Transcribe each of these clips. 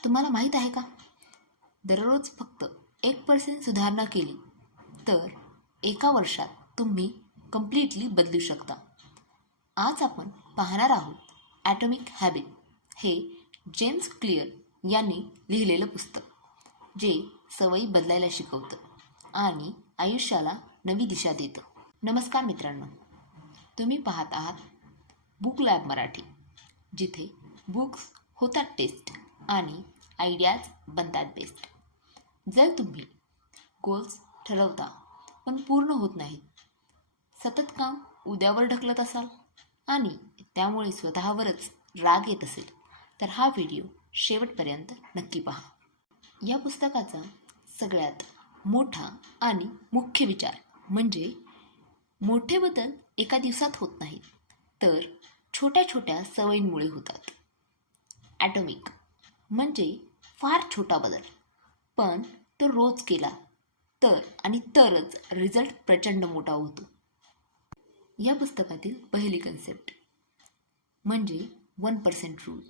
तुम्हाला माहीत आहे का, दररोज फक्त 1% सुधारणा केली तर एका वर्षात तुम्ही कम्प्लिटली बदलू शकता. आज आपण पाहणार आहोत ॲटॉमिक हॅबिट हे जेम्स क्लिअर यांनी लिहिलेलं पुस्तक, जे सवयी बदलायला शिकवतं आणि आयुष्याला नवी दिशा देतं. नमस्कार मित्रांनो, तुम्ही पाहत आहात बुक लॅब मराठी, जिथे बुक्स होतात टेस्ट आणि आयडियाज बनतात बेस्ट. जर तुम्ही गोल्स ठरवता पण पूर्ण होत नाहीत, सतत काम उद्यावर ढकलत असाल आणि त्यामुळे स्वतःवरच राग येत असेल, तर हा व्हिडिओ शेवटपर्यंत नक्की पहा. या पुस्तकाचा सगळ्यात मोठा आणि मुख्य विचार म्हणजे मोठे बदल एका दिवसात होत नाहीत, तर छोट्या छोट्या सवयींमुळे होतात. ॲटॉमिक म्हणजे फार छोटा बदल, पण तो रोज केला तरच रिझल्ट प्रचंड मोठा होतो. या पुस्तकातील पहिली कन्सेप्ट म्हणजे 1% रूल.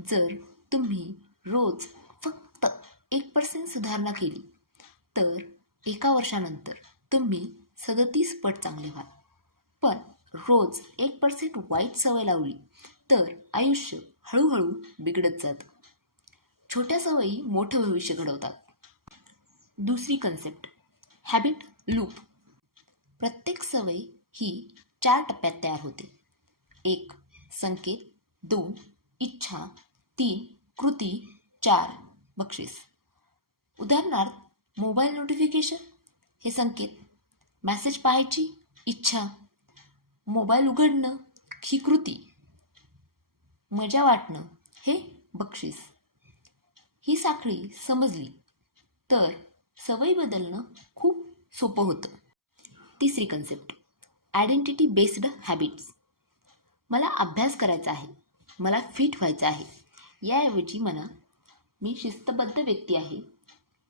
जर तुम्ही रोज फक्त 1% सुधारणा केली तर एका वर्षानंतर तुम्ही 37 पट चांगले व्हाल. पण रोज 1% वाईट सवय लावली तर आयुष्य हळूहळू बिघडत जातं. छोट्या सवयी मोठं भविष्य घडवतात. दुसरी कन्सेप्ट हॅबिट लूप. प्रत्येक सवय ही 4 टप्प्यात तयार होते. 1 संकेत, 2 इच्छा, 3 कृती, 4 बक्षीस. उदाहरणार्थ मोबाईल नोटिफिकेशन हे संकेत, मेसेज पाहायची इच्छा, मोबाईल उघडणं ही कृती, मजा वाटणं हे बक्षीस. ही साखळी समजली तर सवयी बदलणं खूप सोपं होतं. तिसरी कन्सेप्ट आयडेंटिटी बेस्ड हॅबिट्स. मला अभ्यास करायचा आहे, मला फिट व्हायचं आहे, याऐवजी म्हणा मी शिस्तबद्ध व्यक्ती आहे,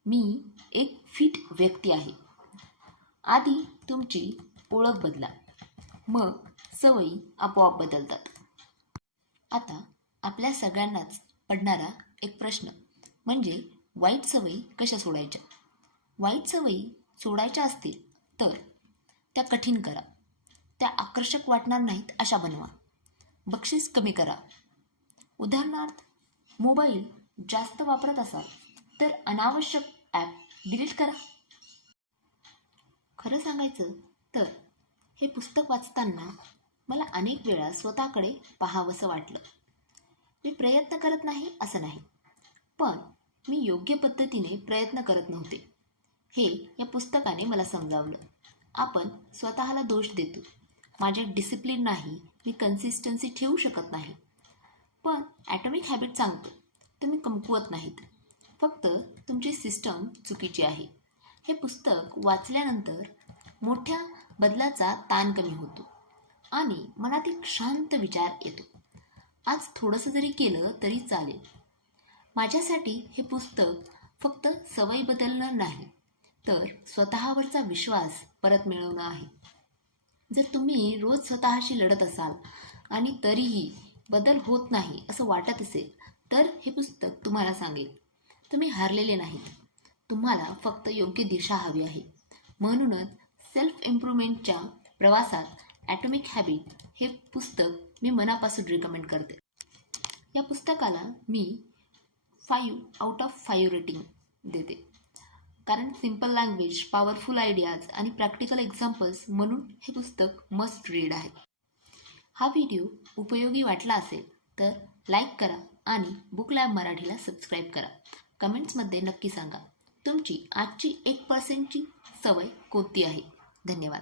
मी एक फिट व्यक्ती आहे. आधी तुमची ओळख बदला, मग सवयी आपोआप बदलतात. आता आपल्या सगळ्यांनाच पडणारा एक प्रश्न म्हणजे वाईट सवयी कशा सोडायच्या. वाईट सवयी सोडायच्या असतील तर त्या कठीण करा, त्या आकर्षक वाटणार नाहीत अशा बनवा. बक्षीस कमी करा. उदाहरणार्थ मोबाईल जास्त वापरत असाल तर अनावश्यक ॲप डिलीट करा. खरं सांगायचं तर हे पुस्तक वाचताना मला अनेक वेळा स्वतःकडे पाहावंसं वाटलं. मी प्रयत्न करत नाही असं नाही, पण मी योग्य पद्धतीने प्रयत्न करत नव्हते, हे या पुस्तकाने मला समजावलं. आपण स्वतःला दोष देतो, माझ्यात डिसिप्लिन नाही, मी कन्सिस्टन्सी ठेवू शकत नाही. पण ॲटॉमिक हॅबिट सांगतो तुम्ही कमकुवत नाहीत, फक्त तुमची सिस्टम चुकीची आहे. हे पुस्तक वाचल्यानंतर मोठ्या बदलाचा ताण कमी होतो आणि मनात एक शांत विचार येतो, आज थोडंसं जरी केलं तरी चालेल. माझ्यासाठी हे पुस्तक फक्त सवयी बदलणं नाही, तर स्वतःवरचा विश्वास परत मिळवणं आहे. जर तुम्ही रोज स्वतःशी लढत असाल आणि तरीही बदल होत नाही असं वाटत असेल, तर हे पुस्तक तुम्हाला सांगेल तुम्ही हारलेले नाहीत, तुम्हाला फक्त योग्य दिशा हवी आहे. म्हणूनच सेल्फ इम्प्रूव्हमेंटच्या प्रवासात ॲटॉमिक हॅबिट हे पुस्तक मी मनापासून रिकमेंड करते. या पुस्तकाला मी 5/5 रेटिंग देते, कारण सिम्पल लँग्वेज, पॉवरफुल आयडियाज आणि प्रॅक्टिकल एक्झाम्पल्स म्हणून हे पुस्तक मस्ट रीड आहे. हा व्हिडिओ उपयोगी वाटला असेल तर लाईक करा आणि बुक लॅब मराठीला सबस्क्राईब करा. कमेंट्समध्ये नक्की सांगा तुमची आजची 1%ची सवय कोणती आहे. धन्यवाद.